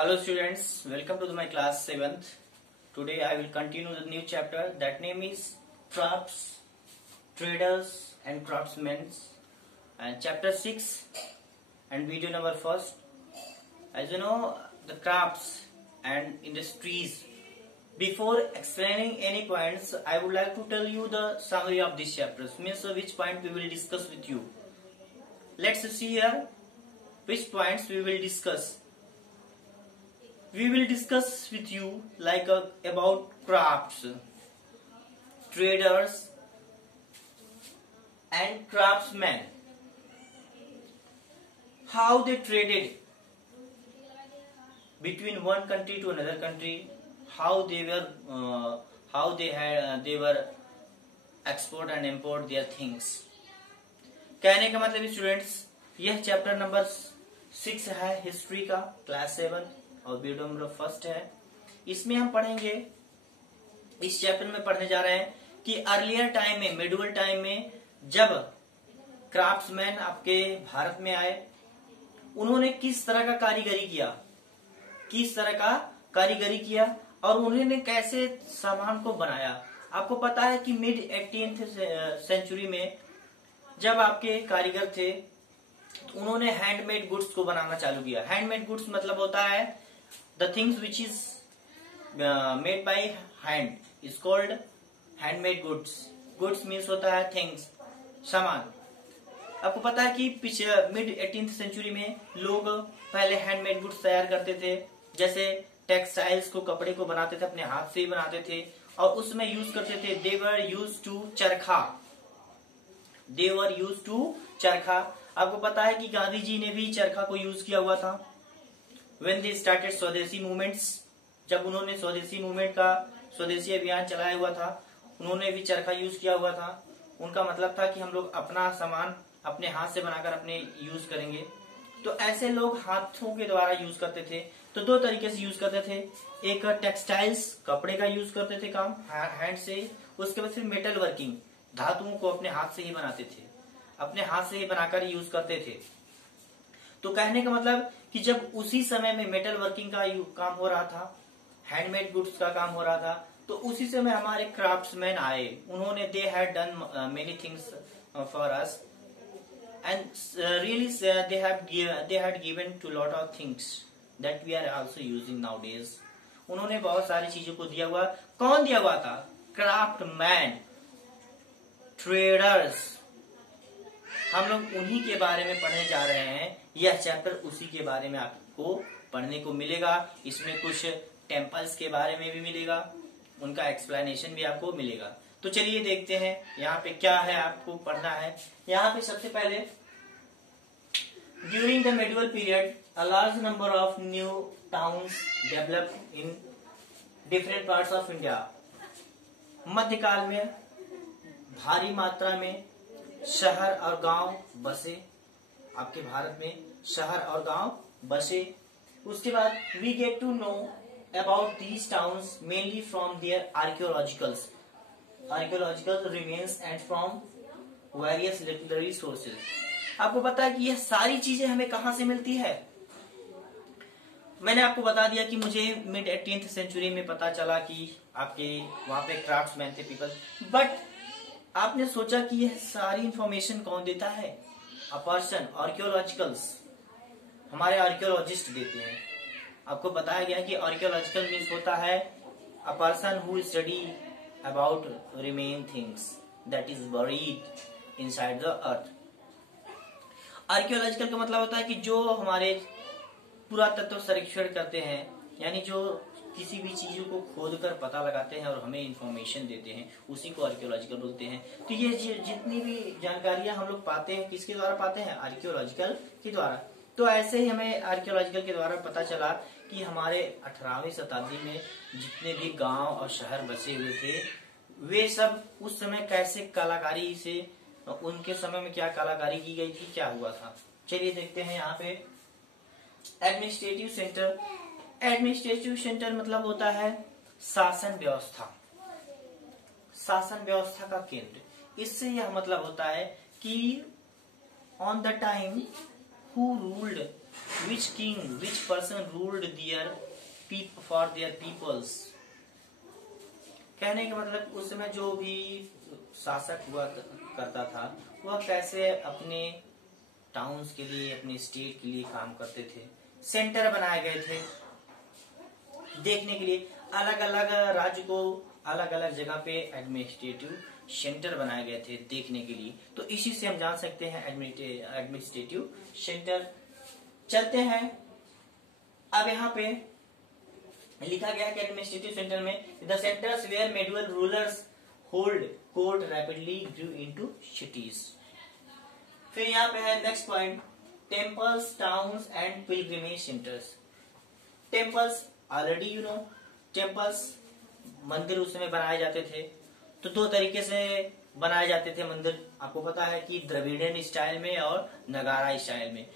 Hello students, welcome to my class 7th. Today I will continue the new chapter. That name is Crafts, Traders and Craftsmen, and chapter 6 and video number first. As you know, the crafts and industries. Before explaining any points, I would like to tell you the summary of this chapter. Means which point we will discuss with you. Let's see here which points we will discuss. We will discuss with you about crafts, traders and craftsmen. How they traded between one country to another country, how they were export and import their things. कहने का मतलब students, यह chapter number 6 है history का, class 7 और video number first है. इसमें हम पढ़ेंगे, इस चैप्टर में पढ़ने जा रहे हैं कि अर्लियर टाइम में, मिडिवल टाइम में जब क्राफ्ट्समैन आपके भारत में आए, उन्होंने किस तरह का कारीगरी किया और उन्होंने कैसे सामान को बनाया. आपको पता है कि मिड 18th सेंचुरी में जब आपके कारीगर थे तो उन्होंने हैंडमेड गुड्स को बनाना चालू किया. हैंडमेड गुड्स मतलब होता है the things which is made by hand is called handmade goods. Goods means होता है थिंग्स, सामान. आपको पता है कि मिड 18th सेंचुरी में लोग पहले हैंडमेड गुड्स तैयार करते थे. जैसे टेक्सटाइल्स को, कपड़े को बनाते थे, अपने हाथ से ही बनाते थे और उसमें यूज करते थे. दे वर यूज टू चरखा. आपको पता है कि गांधी जी ने भी चरखा को यूज किया हुआ था. When they started स्वदेशी मूवमेंट्स, जब उन्होंने स्वदेशी अभियान चलाया हुआ था, उन्होंने भी चरखा यूज किया हुआ था. उनका मतलब था कि हम लोग अपना सामान अपने हाथ से बनाकर अपने यूज करेंगे. तो ऐसे लोग हाथों के द्वारा यूज करते थे. तो दो तरीके से यूज करते थे. एक टेक्सटाइल्स, कपड़े का यूज करते थे काम हैंड से. उसके बाद फिर मेटल वर्किंग, धातुओं को अपने हाथ से ही बनाते थे, अपने हाथ से ही बनाकर यूज करते थे. तो कहने का मतलब कि जब उसी समय में मेटल वर्किंग का काम हो रहा था, हैंडमेड गुड्स का काम हो रहा था, तो उसी समय हमारे क्राफ्ट्समैन आए. उन्होंने they had done many things for us and really they had given to lot of things that we are also using nowadays. उन्होंने बहुत सारी चीजों को दिया हुआ. कौन दिया हुआ था? Craftsman, traders. हम लोग उन्हीं के बारे में पढ़ने जा रहे हैं. यह चैप्टर उसी के बारे में आपको पढ़ने को मिलेगा. इसमें कुछ टेम्पल्स के बारे में भी मिलेगा, उनका एक्सप्लेनेशन भी आपको मिलेगा. तो चलिए देखते हैं यहाँ पे क्या है आपको पढ़ना है. यहाँ पे सबसे पहले during the medieval period a large number of new towns developed in different parts of India. मध्यकाल में भारी मात्रा में शहर और गांव बसे. आपके भारत में शहर और गांव बसे. उसके बाद we get to know about these towns mainly from their archaeological remains and from various literary sources. आपको पता है कि यह सारी चीजें हमें कहां से मिलती है. मैंने आपको बता दिया कि मुझे मिड 18th सेंचुरी में पता चला कि आपके वहां पे क्राफ्ट्समैन थे पीपल. बट आपने सोचा कि यह सारी इंफॉर्मेशन कौन देता है? अ पर्सन, आर्कियोलॉजिकल्स, हमारे आर्कियोलॉजिस्ट देते हैं. आपको बताया गया कि आर्कियोलॉजिकल मीन्स होता है a person who study about remain things that is buried inside the earth. Archaeological का मतलब होता है कि जो हमारे पुरातत्व सर्वेक्षण करते हैं, यानी जो किसी भी चीजों को खोद कर पता लगाते हैं और हमें इंफॉर्मेशन देते हैं, उसी को आर्कियोलॉजिकल बोलते हैं. तो ये जितनी भी जानकारियां हम लोग पाते हैं, किसके द्वारा पाते हैं? आर्कियोलॉजिकल के द्वारा. तो ऐसे ही हमें आर्कियोलॉजिकल के द्वारा पता चला कि हमारे 18वीं शताब्दी में जितने भी गांव और शहर बसे हुए थे, वे सब उस समय कैसे कलाकारी से, उनके समय में क्या कलाकारी की गई थी, क्या हुआ था. चलिए देखते हैं. यहाँ पे एडमिनिस्ट्रेटिव सेंटर. एडमिनिस्ट्रेटिव सेंटर मतलब होता है शासन व्यवस्था, शासन व्यवस्था का केंद्र. इससे यह मतलब होता है कि on the time who ruled which king which person ruled there for their peoples. कहने का मतलब उस समय जो भी शासक हुआ करता था वह कैसे अपने टाउन्स के लिए, अपने स्टेट के लिए काम करते थे। सेंटर बनाए गए थे देखने के लिए, अलग अलग राज्य को अलग अलग जगह पे एडमिनिस्ट्रेटिव सेंटर बनाए गए थे देखने के लिए। तो इसी से हम जान सकते हैं एडमिनिस्ट्रेटिव सेंटर। चलते हैं अब यहाँ पे लिखा गया है कि एडमिनिस्ट्रेटिव सेंटर में the centres where medieval rulers hold court rapidly grew into cities. फिर यहाँ पे है next point, temples, towns and pilgrimage centres. Temples already you know, temples मंदिर उस समय बनाए जाते थे। तो दो तरीके से बनाए जाते थे मंदिर, आपको पता है कि द्रविडियन स्टाइल में और नगारा स्टाइल में।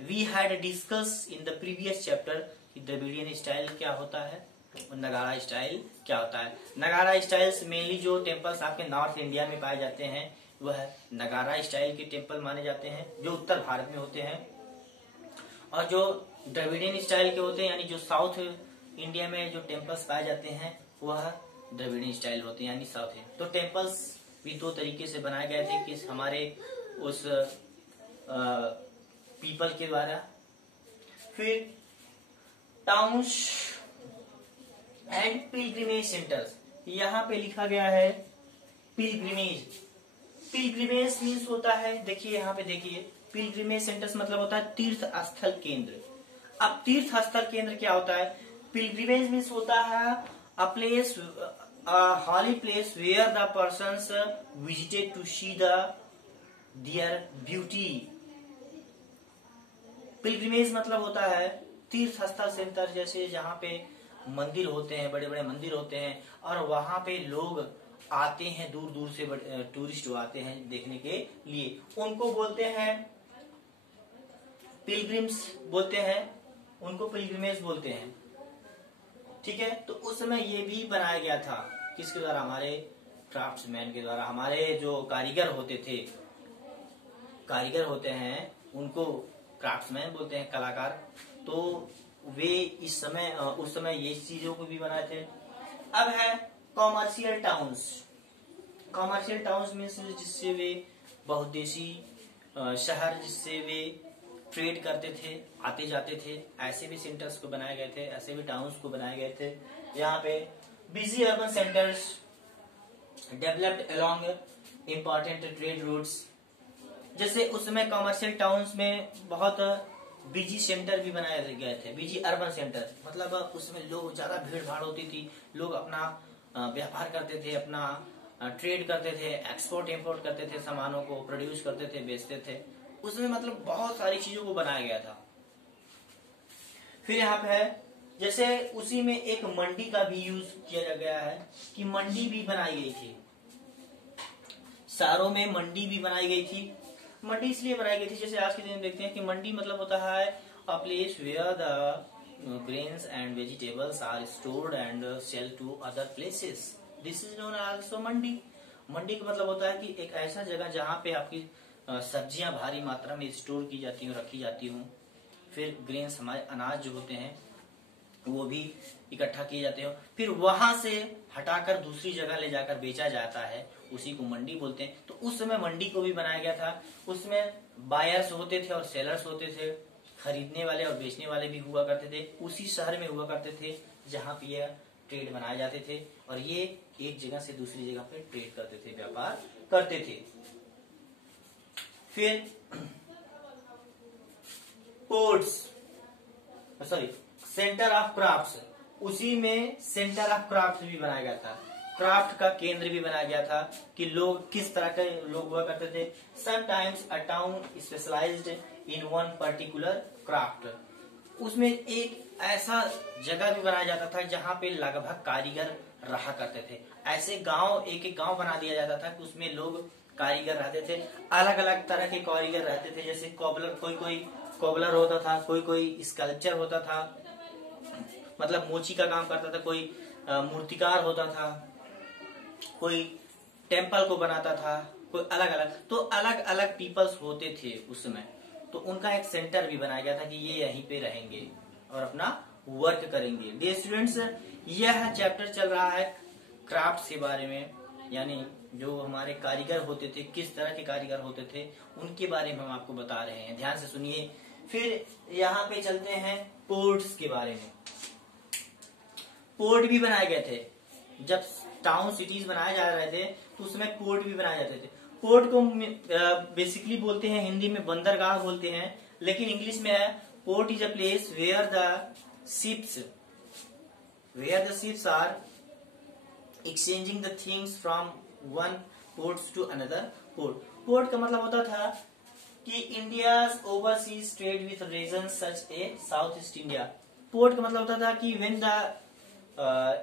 We had discuss in the previous chapter कि द्रविडियन स्टाइल क्या होता है और नगारा स्टाइल क्या होता है। नगारा स्टाइल्स मेनली जो टेम्पल्स आपके नॉर्थ इंडिया में पाए जाते हैं वह नगारा स्टाइल के टेम्पल माने जाते हैं जो उत्तर भारत में होते हैं, और जो द्रविडियन स्टाइल के होते हैं यानी जो साउथ इंडिया में जो टेम्पल्स पाए जाते हैं वह द्रविडियन स्टाइल होते हैं यानी साउथ इंडिया। तो टेम्पल्स भी दो तरीके से बनाए गए थे कि हमारे उस पीपल के द्वारा। फिर टाउन्स एंड पिलग्रिमेज सेंटर्स, यहाँ पे लिखा गया है पिलग्रिमेज। पिलग्रिमेज मीन्स होता है, देखिए यहाँ पे देखिए, पिलग्रिमेज सेंटर्स मतलब होता है तीर्थ स्थल केंद्र। अब तीर्थ स्थल केंद्र क्या होता है? पिलग्रिमेज मीन्स होता है a place, holy place where the persons visited to see their beauty. Pilgrimage मतलब होता है तीर्थ स्थल सेंटर, जैसे जहाँ पे मंदिर होते हैं, बड़े बड़े मंदिर होते हैं और वहां पे लोग आते हैं, दूर दूर से टूरिस्ट आते हैं देखने के लिए, उनको बोलते हैं पिलग्रिम्स बोलते हैं, उनको पिलग्रिमेज बोलते हैं। ठीक है, तो उस समय ये भी बनाया गया था किसके द्वारा? हमारे क्राफ्ट्समैन के द्वारा। हमारे जो कारीगर होते थे, कारीगर होते हैं उनको क्राफ्ट्समैन बोलते हैं, कलाकार। तो वे इस समय उस समय ये चीजों को भी बनाए थे। अब है commercial towns. Commercial towns means जिससे वे बहुउद्देशीय शहर, जिससे वे ट्रेड करते थे, आते जाते थे, ऐसे भी सेंटर्स को बनाए गए थे, ऐसे भी टाउन्स को बनाए गए थे। यहाँ पे busy urban centres developed along important trade routes. जैसे उस समय कॉमर्शियल टाउन्स में बहुत बिजी सेंटर भी बनाए गए थे, बिजी अर्बन सेंटर मतलब उसमें लोग ज्यादा भीड़ भाड़ होती थी, लोग अपना व्यापार करते थे, अपना ट्रेड करते थे, एक्सपोर्ट इंपोर्ट करते थे, सामानों को प्रोड्यूस करते थे, बेचते थे। उसमें मतलब बहुत सारी चीजों को बनाया गया था। फिर यहाँ पे है जैसे उसी में एक मंडी का भी यूज किया गया है कि मंडी भी बनाई गई थी, शहरों में मंडी भी बनाई गई थी। मंडी इसलिए बनाई गई थी, जैसे आज के दिन देखते हैं कि मंडी मतलब होता है a place where the grains and vegetables are stored and sell to other places, this is known also mandi. Mandi का मतलब होता है कि एक ऐसा जगह जहाँ पे आपकी सब्जियां भारी मात्रा में स्टोर की जाती हूँ, रखी जाती हूँ। फिर ग्रेन्स हमारे अनाज जो होते हैं वो भी इकट्ठा किए जाते हैं, फिर वहां से हटाकर दूसरी जगह ले जाकर बेचा जाता है, उसी को मंडी बोलते हैं। तो उस समय मंडी को भी बनाया गया था। उसमें बायर्स होते थे और सेलर्स होते थे, खरीदने वाले और बेचने वाले भी हुआ करते थे। उसी शहर में हुआ करते थे जहाँ पे यह ट्रेड बनाए जाते थे और ये एक जगह से दूसरी जगह पे ट्रेड करते थे, व्यापार करते थे। फिर ports, sorry centre of crafts, उसी में सेंटर ऑफ क्राफ्ट भी बनाया गया था, क्राफ्ट का केंद्र भी बनाया गया था कि लोग किस तरह के लोग हुआ करते थे। Sometimes a town specialised in one particular craft, उसमें एक ऐसा जगह भी बनाया जाता था जहाँ पे लगभग कारीगर रहा करते थे। ऐसे गांव, एक एक गांव बना दिया जाता था कि उसमें लोग कारीगर रहते थे, अलग अलग तरह के कारीगर रहते थे। जैसे कोबलर, कोई कोबलर होता था, कोई स्कल्पचर होता था, मतलब मोची का काम करता था, कोई मूर्तिकार होता था, कोई टेम्पल को बनाता था, कोई अलग अलग। तो अलग अलग पीपल्स होते थे उस समय। तो उनका एक सेंटर भी बनाया गया था कि ये यहीं पे रहेंगे और अपना वर्क करेंगे। डियर स्टूडेंट्स, यह चैप्टर चल रहा है क्राफ्ट के बारे में, यानी जो हमारे कारीगर होते थे, किस तरह के कारीगर होते थे, उनके बारे में हम आपको बता रहे हैं। ध्यान से सुनिए। फिर यहाँ पे चलते हैं पोर्ट्स के बारे में। पोर्ट भी बनाए गए थे। जब टाउन सिटीज बनाए जा रहे थे तो उसमें पोर्ट भी बनाए जाते थे। पोर्ट को बेसिकली बोलते हैं हिंदी में बंदरगाह बोलते हैं, लेकिन इंग्लिश में है port is a place where the ships are exchanging the things from one port to another port. Port का मतलब होता था कि India's overseas trade with region such a South East India. Port का मतलब होता था कि when the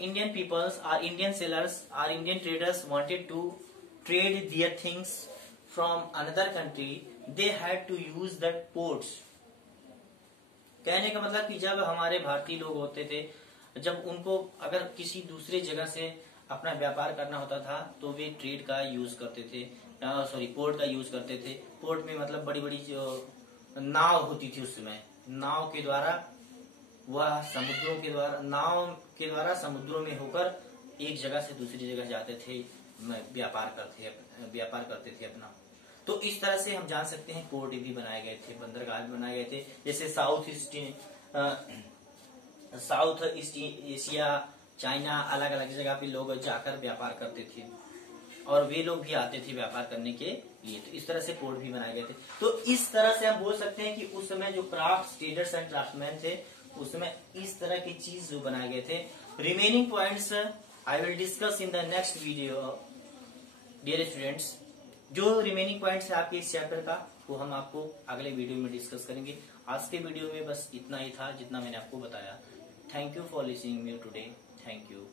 Indian peoples or Indian sellers or Indian traders wanted to trade their things from another country, they had to use the ports. कहने का मतलब कि जब हमारे भारतीय लोग होते थे, जब उनको अगर किसी दूसरे जगह से अपना व्यापार करना होता था तो वे ट्रेड का यूज करते थे, पोर्ट का यूज करते थे। पोर्ट में मतलब बड़ी बड़ी जो नाव होती थी उस समय, नाव के द्वारा वह नाव के द्वारा समुद्रों में होकर एक जगह से दूसरी जगह जाते थे, व्यापार करते थे अपना। तो इस तरह से हम जान सकते हैं पोर्ट भी बनाए गए थे, बंदरगाह भी बनाए गए थे। जैसे साउथ ईस्ट एशिया, चाइना, अलग अलग जगह पे लोग जाकर व्यापार करते थे और वे लोग भी आते थे व्यापार करने के लिए। तो इस तरह से पोर्ट भी बनाए गए थे। तो इस तरह से हम बोल सकते हैं कि उस समय जो क्राफ्ट ट्रेडर्स एंड क्राफ्टमैन थे उसमें इस तरह की चीज जो बनाए गए थे। Remaining points I will discuss in the next video. Dear students, जो रिमेनिंग पॉइंट्स है आपके इस चैप्टर का वो हम आपको अगले वीडियो में डिस्कस करेंगे। आज के वीडियो में बस इतना ही था जितना मैंने आपको बताया। Thank you for listening me today. Thank you.